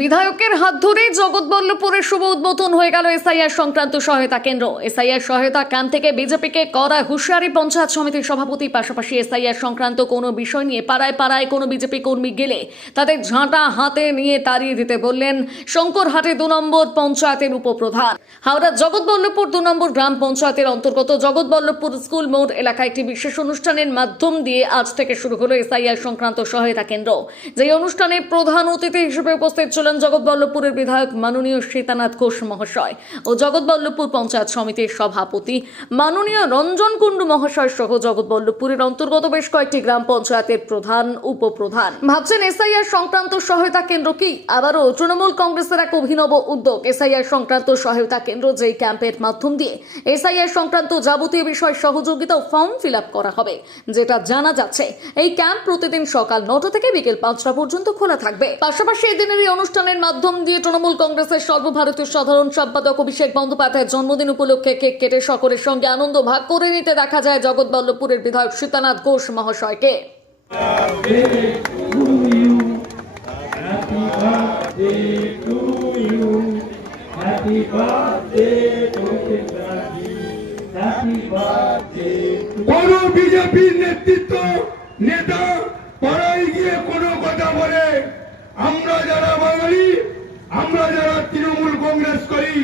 বিধায়কের হাত ধরে জগৎবল্লভপুরের শুভ উদ্বোধন হয়ে গেল এসআইআর সংক্রান্ত সহায়তা কেন্দ্র। এসআইআর সহায়তা ক্যাম্প থেকে বিজেপিকে করা হুঁশিয়ারি পঞ্চায়েত সমিতির সভাপতি, পাশাপাশি এসআইআর সংক্রান্ত কোনো বিষয় নিয়ে পাড়ায় পাড়ায় কোনো বিজেপি কর্মী গেলে তাদের ঝাঁটা হাতে নিয়ে তাড়িয়ে দিতে বললেন শঙ্করহাটে দু নম্বর পঞ্চায়েতের উপপ্রধান। হাওড়া জগৎবল্লভপুর দু নম্বর গ্রাম পঞ্চায়েতের অন্তর্গত জগৎবল্লভপুর স্কুল মোড় এলাকায় একটি বিশেষ অনুষ্ঠানের মাধ্যম দিয়ে আজ থেকে শুরু হলো এসআইআর সংক্রান্ত সহায়তা কেন্দ্র। যেই অনুষ্ঠানে প্রধান অতিথি হিসেবে উপস্থিত ছিলেন জগৎবল্লভপুরের বিধায়ক মাননীয় সীতানাথ ঘোষ মহাশয় ও জগৎবল্লভপুর পঞ্চায়েত সমিতির সভাপতি মাননীয় রঞ্জন কুণ্ডু মহাশয় সহ জগৎবল্লভপুরের অন্তর্গত বেশ কয়েকটি গ্রাম পঞ্চায়েতের প্রধান, উপপ্রধান। ভাবছেন এসআইআর সংক্রান্ত সহায়তা কেন্দ্র কি? আবারও তৃণমূল কংগ্রেসের এক অভিনব উদ্যোগ। এসআইআর সংক্রান্ত সহায়তা কেন্দ্র যেই ক্যাম্পের মাধ্যম দিয়ে এসআইআর সংক্রান্ত যাবতীয় বিষয় সহযোগিতা ও ফর্ম ফিল করা হবে, যেটা জানা যাচ্ছে। এই ক্যাম্প প্রতিদিন সকাল নটা থেকে বিকেল পাঁচটা পর্যন্ত খোলা থাকবে। পাশাপাশি এদিনের এই অনুষ্ঠানের মাধ্যম দিয়ে তৃণমূল কংগ্রেসের সর্বভারতীয় সাধারণ সম্পাদক অভিষেক বন্দ্যোপাধ্যায়ের জন্মদিন উপলক্ষে কেক কেটে সকলের সঙ্গে আনন্দ ভাগ করে নিতে দেখা যায় জগৎবল্লভপুরের বিধায়ক সীতানাথ ঘোষ মহাশয়কে। নেতৃত্ব নেতা পাড়ায় গিয়ে কোনো কথা বলে। আমরা যারা আমরা যারা তৃণমূল কংগ্রেস করি,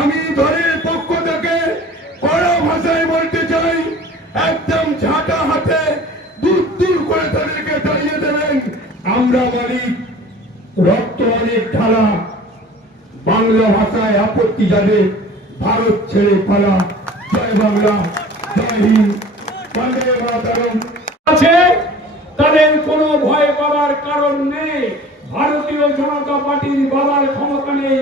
আমি দলের পক্ষ থেকে কড়া ভাষায় বলতে চাই, একদম ঝাঁটা হাতে দূর দূর করে তাদেরকে তাড়িয়ে দেবেন। আমরা মালিক, রক্ত অনেক ঢালা, বাংলা ভাষায় আপত্তি যাবে ভারত ছেড়ে পালা। জয় বাংলা, জয় হিন্দ আছে, তাদের কোনো ভয় পাওয়ার কারণ নেই। ভারতীয় জনতা পার্টির বাবার ক্ষমতা নেই।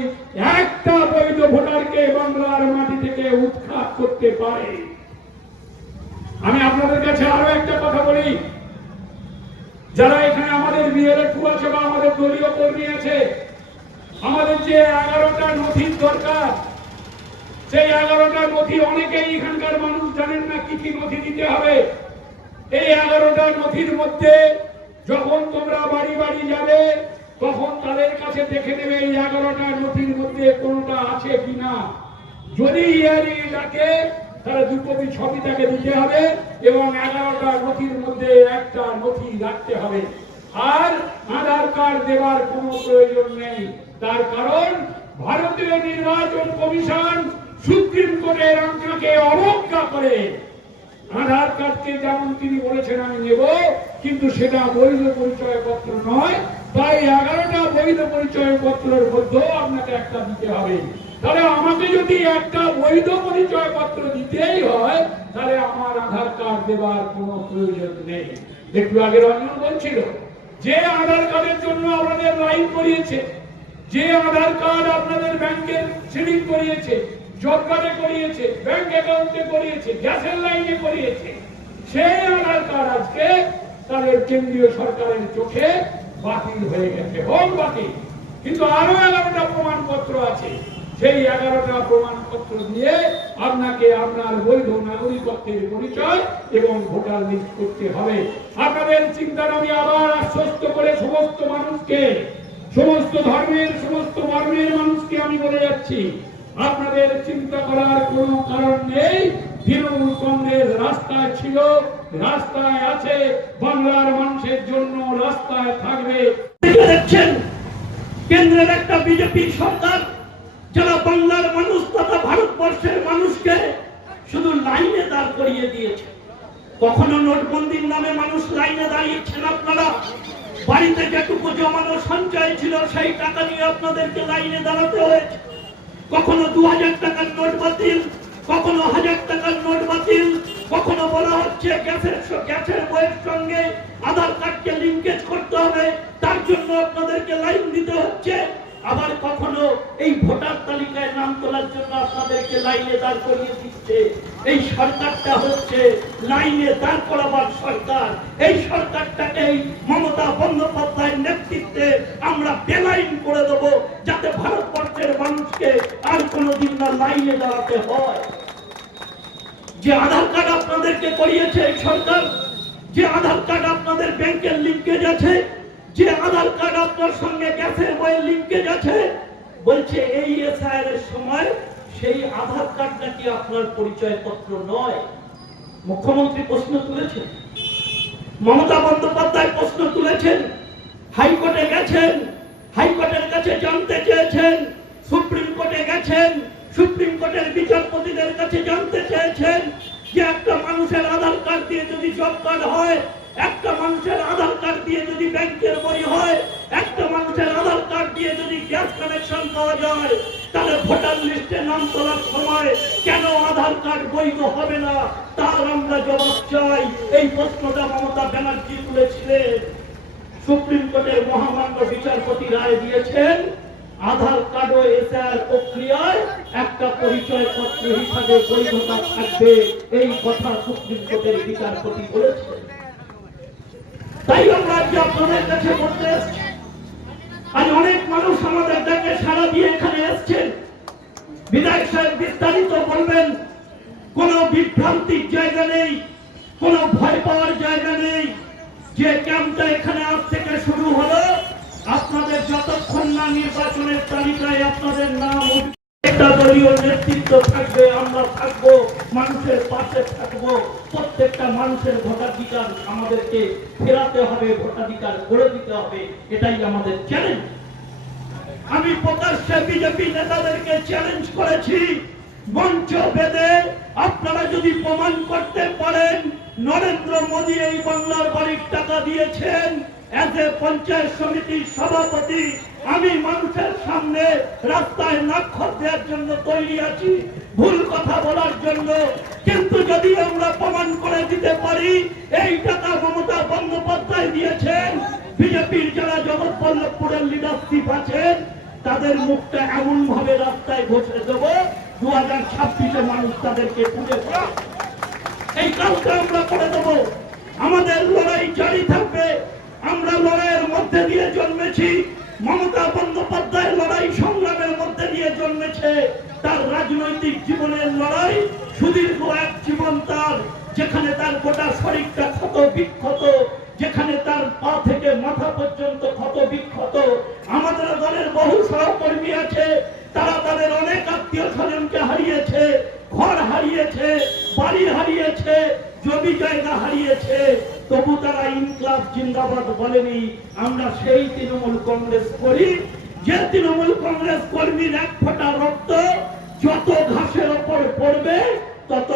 একটা বৈধ ভোটারকে বাংলার মাটি থেকে উৎখাত করতে পারে। আমি আপনাদের কাছে আরও একটা কথা বলি। যারা এখানে আমাদের বিএলএফ আছে বা আমাদের দলীয় কর্মী আছে, আমাদের যে এগারোটা নথির দরকার, সেই এগারোটা নথি অনেকেই এখানকার মানুষ জানেন না কি কি নথি দিতে হবে। এই এগারোটা নথির মধ্যে যখন তোমরা বাড়ি বাড়ি যাবে, তখন তাদের কাছে দেখে নেবে এই এগারোটা নথির মধ্যে কোনটা আছে কিনা। যদি ইয়ারি ডাকে, তাহলে দু কপি ছবি তাকে দিতে হবে এবং এগারোটা নথির মধ্যে একটা নথি রাখতে হবে। আর আধার কার্ড দেওয়ার কোনো প্রয়োজন নেই। তার কারণ ভারতীয় নির্বাচন কমিশন সুপ্রিম কোর্টের আজ্ঞাকে অবজ্ঞা করে। আধার কার্ডকে যেমন তিনি বলেছেন, আমি নেব, কিন্তু সেটা বৈধ পরিচয় পত্র নয়। তাই এগারোটা বৈধ পরিচয় পত্রের মধ্যেও আপনাকে একটা দিতে হবে। তাহলে আমাকে যদি একটা বৈধ পরিচয় পত্র দিতেই হয়, তাহলে আমার আধার কার্ড দেওয়ার কোনো প্রয়োজন নেই। একটু আগে রঞ্জন বলছিল, যে আধার কার্ডের জন্য আপনাদের লাইন করিয়েছে, যে আধার কার্ড আপনাদের ব্যাংকের সিডিং করিয়েছে জব করিয়েছে ব্যাংক অ্যাকাউন্টে করিয়েছে, গ্যাসের লাইনে করিয়েছে। সেই আধার কার্ড আজকে তাদের কেন্দ্রীয় সরকারের চোখে বাতিল হয়ে গেছে। হোক বাতিল। কিন্তু আরও এগারোটা প্রমাণপত্র আছে। সেই এগারোটা প্রমাণপত্র দিয়ে আপনাকে আপনার বৈধ নাগরিকত্বের পরিচয় এবং ভোটার লিস্ট করতে হবে। আপনাদের চিন্তার আমি আবার আশ্বস্ত করে সমস্ত মানুষকে, সমস্ত ধর্মের, সমস্ত বর্ণের মানুষকে আমি বলে যাচ্ছি। আপনাদের চিন্তা করার কোনো কারণ নেই। তৃণমূল কংগ্রেস রাস্তায় ছিল, রাস্তায় আছে, বাংলার মানুষের জন্য রাস্তায় থাকবে। দেখছেন? কেন্দ্রের একটা বিজেপি সরকার, যারা বাংলার মানুষ তথা ভারতবর্ষের মানুষকে শুধু লাইনে দাঁড় করিয়ে দিয়েছে। কখনো নোটবন্দির নামে মানুষ লাইনে দাঁড়িয়েছেন আপনারা? বাড়িতে যেটুকু জমানো সঞ্চয় ছিল, সেই টাকা নিয়ে আপনাদেরকে লাইনে দাঁড়াতে হয়েছে। কখনো দু হাজার টাকার নোট বাতিল, কখনো হাজার টাকার নোট বাতিল, কখনো বলা হচ্ছে গ্যাসের গ্যাসের বইয়ের সঙ্গে আধার কার্ডকে লিঙ্কেজ করতে হবে। তার জন্য আপনাদেরকে লাইন দিতে হচ্ছে। আবার কখনো এই ভোটার তালিকায় নাম তোলার জন্য আপনাদেরকে লাইনে দাঁড় করিয়ে দিচ্ছে। এই সরকারটা হচ্ছে লাইনে দাঁড় করাবার সরকার। এই সরকারটাকে এই মমতা বন্দ্যোপাধ্যায়ের নেতৃত্বে আমরা বেলাইন করে দেবো যাতে ভারতবর্ষের মানুষকে আর কোনোদিন না লাইনে দাঁড়াতে হয়। যে আধার কার্ড আপনাদেরকে করিয়েছে এই সরকার, যে আধার কার্ড আপনাদের ব্যাংকের লিঙ্কেজ আছে যে আধার কার্ড আপনার সঙ্গে গ্যাসের বইয়ের লিঙ্কেজ আছে বলছে এই এসআইআর এর সময় সেই আধার কার্ড নাকি আপনার পরিচয় পত্র নয়। মুখ্যমন্ত্রী প্রশ্ন তুলেছেন। মমতা বন্দ্যোপাধ্যায় প্রশ্ন তুলেছেন। হাইকোর্টে গেছেন। হাইকোর্টের কাছে জানতে চেয়েছেন। সুপ্রিম কোর্টে গেছেন। সুপ্রিম কোর্টের বিচারপতিদের কাছে জানতে চেয়েছেন যে একটা মানুষের আধার কার্ড দিয়ে যদি জব কার্ড হয় একটা মানুষের আধার কার্ড দিয়ে যদি ব্যাংকের বই হয়, একটা মানুষের আধার কার্ড দিয়ে যদি গ্যাস কানেকশন পাওয়া যায়, তাহলে ভোটার লিস্টে নাম তোলার সময় কেন আধার কার্ড বৈধ হবে না? তার আমরা জবাব চাই। এই প্রশ্নটা মমতা ব্যানার্জি তুলেছিলেন। সুপ্রিম কোর্টের মহামান্য বিচারপতি রায় দিয়েছেন, আধার কার্ড ও এসআর প্রক্রিয়ায় একটা পরিচয় পত্র হিসাবে বৈধতা থাকবে। এই কথা সুপ্রিম কোর্টের বিচারপতি বলেছেন। তাই আমরা আজকে আপনাদের কাছে বলতে এসেছি। আজ অনেক মানুষ আমাদের ডাকে সারা দিয়ে এখানে এসছেন। বিধায়ক সাহেব বিস্তারিত বলবেন, কোন বিভ্রান্তির জায়গা নেই, কোন ভয় পাওয়ার জায়গা নেই। যে ক্যাম্পটা এখানে আজ থেকে শুরু হলো, আপনাদের যতক্ষণ না নির্বাচনের তালিকায় আপনাদের নাম একটা দলীয় নেতৃত্ব থাকবে, আমরা থাকব, মানুষের পাশে থাকব। প্রত্যেকটা মানুষের ভোটাধিকার আমাদেরকে ফেরাতে হবে, ভোটাধিকার করে দিতে হবে, এটাই আমাদের চ্যালেঞ্জ আমি প্রকাশ্যে বিজেপি নেতাদেরকে চ্যালেঞ্জ করেছি। মঞ্চ বেঁধে আপনারা যদি প্রমাণ করতে পারেন, নরেন্দ্র মোদী এই বাংলার বাড়ির টাকা দিয়েছেন। পঞ্চায়েত সমিতির সভাপতি, আমি মানুষের সামনে রাস্তায় নাক্ষর দেওয়ার জন্য তৈরি আছি, ভুল কথা বলার জন্য। কিন্তু যদি আমরা প্রমাণ দিতে পারি এই টাকা মমতা বন্দ্যোপাধ্যায় দিয়েছেন। বিজেপির যারা জগৎবল্লভপুরের লিডারশিপ আছেন, তাদের মুখটা এমন ভাবে রাস্তায় ঘষে দেবো, দু হাজার ছাব্বিশে মানুষ তাদেরকে পাবে এই কাজটা আমরা করে দেব। আমাদের লড়াই জারি থাকবে। আমরা লড়াইয়ের মধ্যে দিয়ে জন্মেছি। মমতা বন্দ্যোপাধ্যায়ের লড়াই সংগ্রামের মধ্যে দিয়ে জন্মেছে। তার রাজনৈতিক জীবনের লড়াই সুদীর্ঘ এক জীবন তার। যেখানে তার গোটা শরীরটা ক্ষত বিক্ষত, যেখানে তার পা থেকে মাথা পর্যন্ত ক্ষত বিক্ষত, আমাদের দলের বহু সহকর্মী আছে, তারা তাদের অনেক আত্মীয় স্বজনকে হারিয়েছে, ঘর হারিয়েছে, বাড়ি হারিয়েছে, জমি জায়গা হারিয়েছে, তবু তারা ইনকলাব জিন্দাবাদ বলেনি। আমরা সেই তৃণমূল কংগ্রেস করি। যে তৃণমূল কংগ্রেস কর্মীর এক ফোঁটা রক্ত, যত ঘাসের ওপর পড়বে, তত